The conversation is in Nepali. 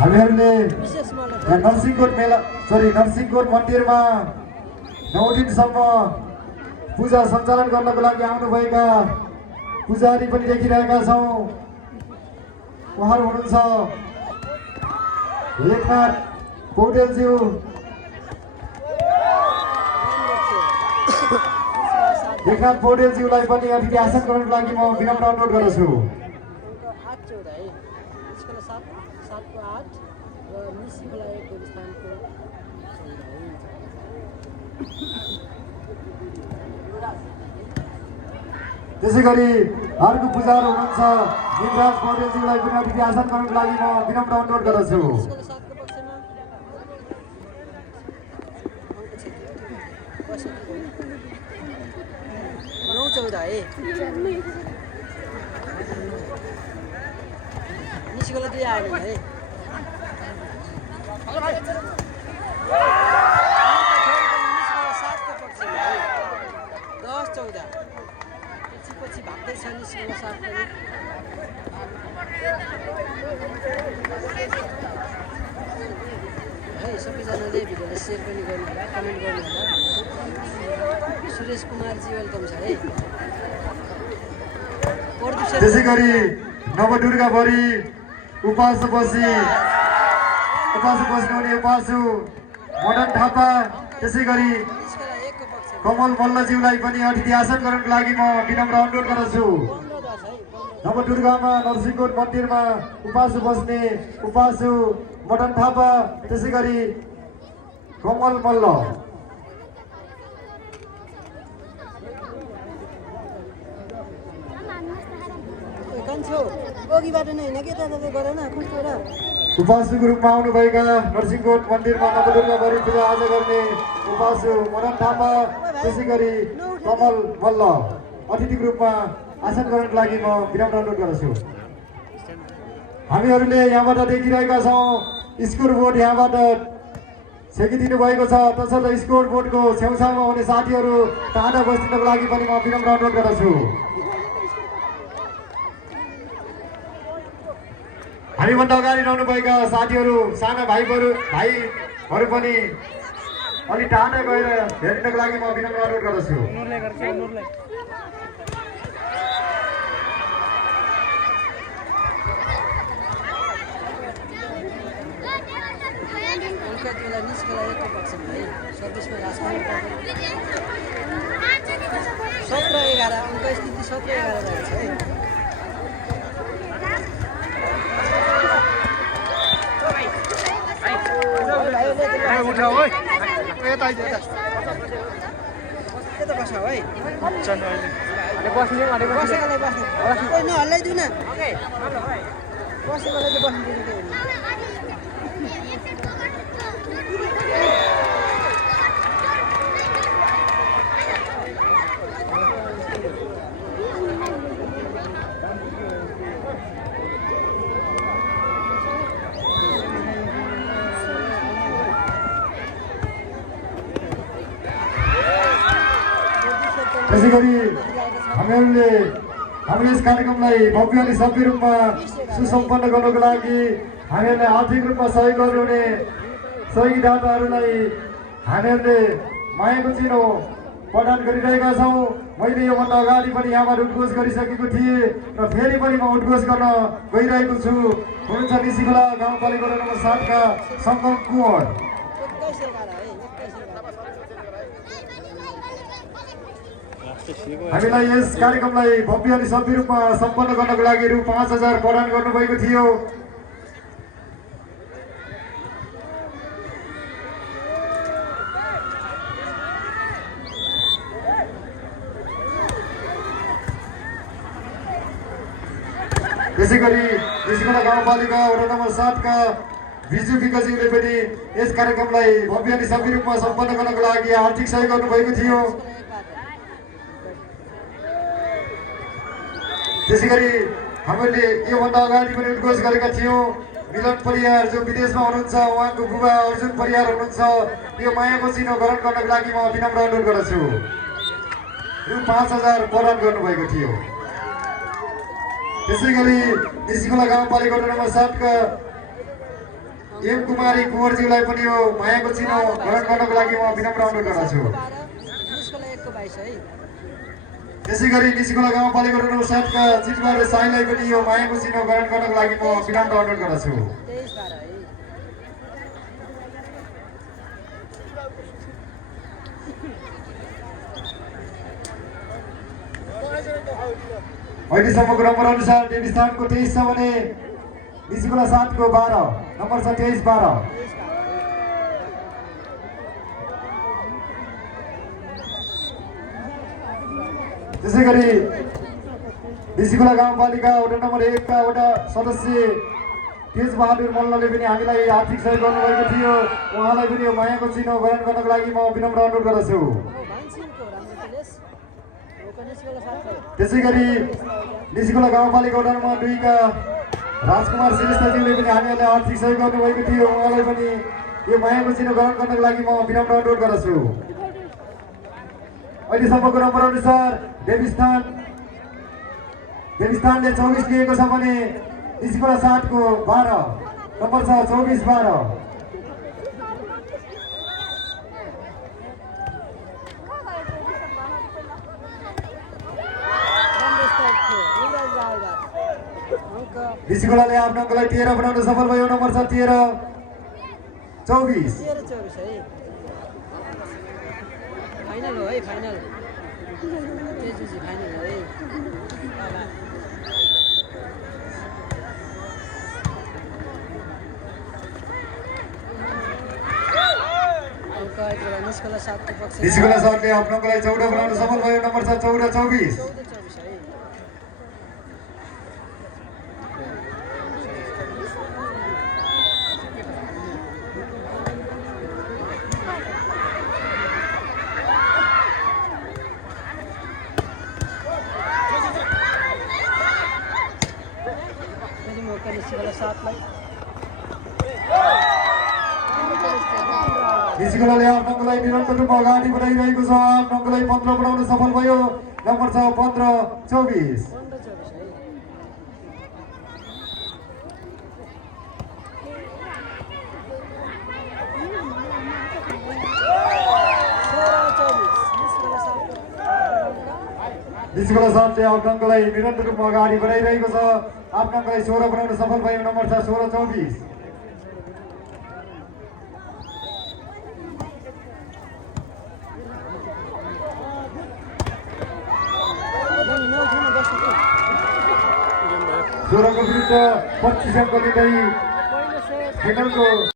हामीहरूले नरसिंहकोट मन्दिरमा 9 दिनसम्म पूजा सञ्चालन गर्नको लागि आउनुभएका पुजारी पनि देखिरहेका छौँ। उहाँहरू हुनुहुन्छ लेखनाथ पौडेलज्यू, लेखनाथ पौडेलज्यूलाई पनि अतिथि आसन गर्नको लागि म विनम्र अनुरोध गर्दछु। त्यसै गरी अर्को पुजारी हुनुहुन्छ निमराज पौडेलज्यूलाई पनि अतिथि आसन गर्नको लागि म विनम्र अनुरोध गर्दछु। निस्केला दुई आयो है 10-14 पछि भाग्दैछ निस्केला 7 पनि है। सबैजनाले भिडियोलाई सेयर पनि गर्नु होला, कमेन्ट गर्नु होला। सुरेश कुमारजी वेलकम छ है। त्यसै गरी नवदुर्गा बरी उपास बस्नुहुने उपासु मदन थापा, त्यसै गरी कमल मल्लज्यूलाई पनि अतिथि आसन गर्नको लागि म विनम्र अनुरोध गर्दछु। नवदुर्गामा नरसिंहकोट मन्दिरमा उपासु बस्ने उपासु मदन थापा, त्यसै गरी कमल मल्ल। उपासुको रूपमा आउनुभएका नरसिंहकोट मन्दिरमा नवदुर्गा बरी पूजा आज गर्ने उपासु मदन थापा, त्यसै गरी कमल मल्ल अतिथिको रूपमा आसन गर्नको लागि म विनम्र अनुरोध गर्दछु। हामीहरूले यहाँबाट देखिरहेका छौँ स्कोर बोर्ड यहाँबाट छेकिदिनु भएको छ, तसर्थ स्कोर बोर्डको छेउछाउमा हुने साथीहरू टाढा बस्दिनको लागि पनि म विनम्र अनुरोध गर्दछु। हामीभन्दा अगाडि रहनुभएका साथीहरू साना भाइहरू पनि अलि टाढा गएर हेर्नको लागि म विनम्र अनुरोध गर्दछु। निस्केला 1 पक्षमा है। सर्भिसमा राजकुमार 17-11 उनको स्थिति 17-11 रहेछ है। नहल्लाइदिउँ न बसेकोलाई चाहिँ बस्नु दिनु। त्यसै गरी हामीले यस कार्यक्रमलाई भव्य अनि सभ्य रूपमा सुसम्पन्न गर्नको लागि हामीहरूले आर्थिक रूपमा सहयोग गर्नुहुने सहयोगीदाताहरूलाई हामीहरूले मायाको चिनो प्रदान गरिरहेका छौँ। मैले योभन्दा अगाडि पनि यहाँबाट उद्घोष गरिसकेको थिएँ र फेरि पनि म उद्घोष गर्न गइरहेको छु। हुनुहुन्छ निसिखोला गाउँपालिका नम्बर 7 का सङ्गम कुँवर। हामीलाई यस कार्यक्रमलाई भव्य अनि सभ्य रूपमा सम्पन्न गर्नको लागि रु 5000 प्रदान गर्नुभएको थियो। त्यसै गरी निसिखोला गाउँपालिका वडा नम्बर 7 का बिजु विकासजीले पनि यस कार्यक्रमलाई भव्य अनि सभ्य रूपमा सम्पन्न गर्नको लागि आर्थिक सहयोग गर्नुभएको थियो। त्यसै गरी हामीले योभन्दा अगाडि पनि उद्घोष गरेका थियौँ। मिलन परियार जो विदेशमा हुनुहुन्छ, उहाँको बुबा अर्जुन परियार हुनुहुन्छ। यो मायाको चिनो ग्रहण गर्नको लागि म विनम्र अनुरोध गर्दछु। रु 5000 प्रदान गर्नुभएको थियो। त्यसै गरी निसिखोला गाउँपालिका नम्बर 7 का एम कुमारी कुँवरज्यूलाई पनि यो मायाको चिनो ग्रहण गर्नको लागि म विनम्र अनुरोध गर्दछु। निस्कोला 1 को 22 है। त्यसै गरी निस्कोला गाउँपालिका नम्बर 7 का जितबारे साईलाई पनि यो मायाको चिनो ग्रहण गर्नको लागि म विनम्र अनुरोध गर्दछु। 23 12 है। अहिलेसम्मको नम्बर अनुसार देवीस्थानको 23 छ भने निस्कोला 7 को 12 नम्बर छ 23 12। त्यसै गरी निस्कोला गाउँपालिका वडा नम्बर 1 का वडा सदस्य तेज बहादुर मल्लले पनि हामीलाई आर्थिक सहयोग गर्नुभएको थियो। उहाँलाई पनि यो मायाको चिनो ग्रहण गर्नको लागि म विनम्र अनुरोध गर्दछु। त्यसै गरी निस्कोला गाउँपालिका वडा नम्बर 2 का राजकुमार श्रेष्ठज्यूले पनि हामीलाई आर्थिक सहयोग गर्नुभएको थियो। उहाँलाई पनि यो मायाको चिनो ग्रहण गर्नको लागि म विनम्र अनुरोध गर्दछु। अहिलेसम्मको नम्बर अनुसार देवीस्थानले 24 लिएको छ भने निस्कोला 7 को 12 नम्बर छ 24 12। निस्कोलाले आफ्नो अङ्कलाई 13 बनाउन सफल भयो। नम्बर छ 13 24 है। फाइनल हो है, फाइनल तेजुजी फाइनल हो है। निस्कोला 7 को पक्ष निस्कोला 7ले आफ्नो अङ्कलाई 14 बनाउन सफल भयो। नम्बर छ 14 24। निस्कोलाले आफ्नो अङ्कलाई निरन्तर रूपमा अगाडि बढाइरहेको छ। आफ्नो अङ्कलाई 15 बनाउन सफल भयो। नम्बर छ 15 24। निस्कोला 7ले आफ्नो अङ्कलाई निरन्तर रूपमा अगाडि बढाइरहेको छ। आफ्नो अङ्कलाई 16 बनाउन सफल भयो। नम्बर छ 16 24। को विरुद्ध 25 अङ्क लिँदै फाइनलको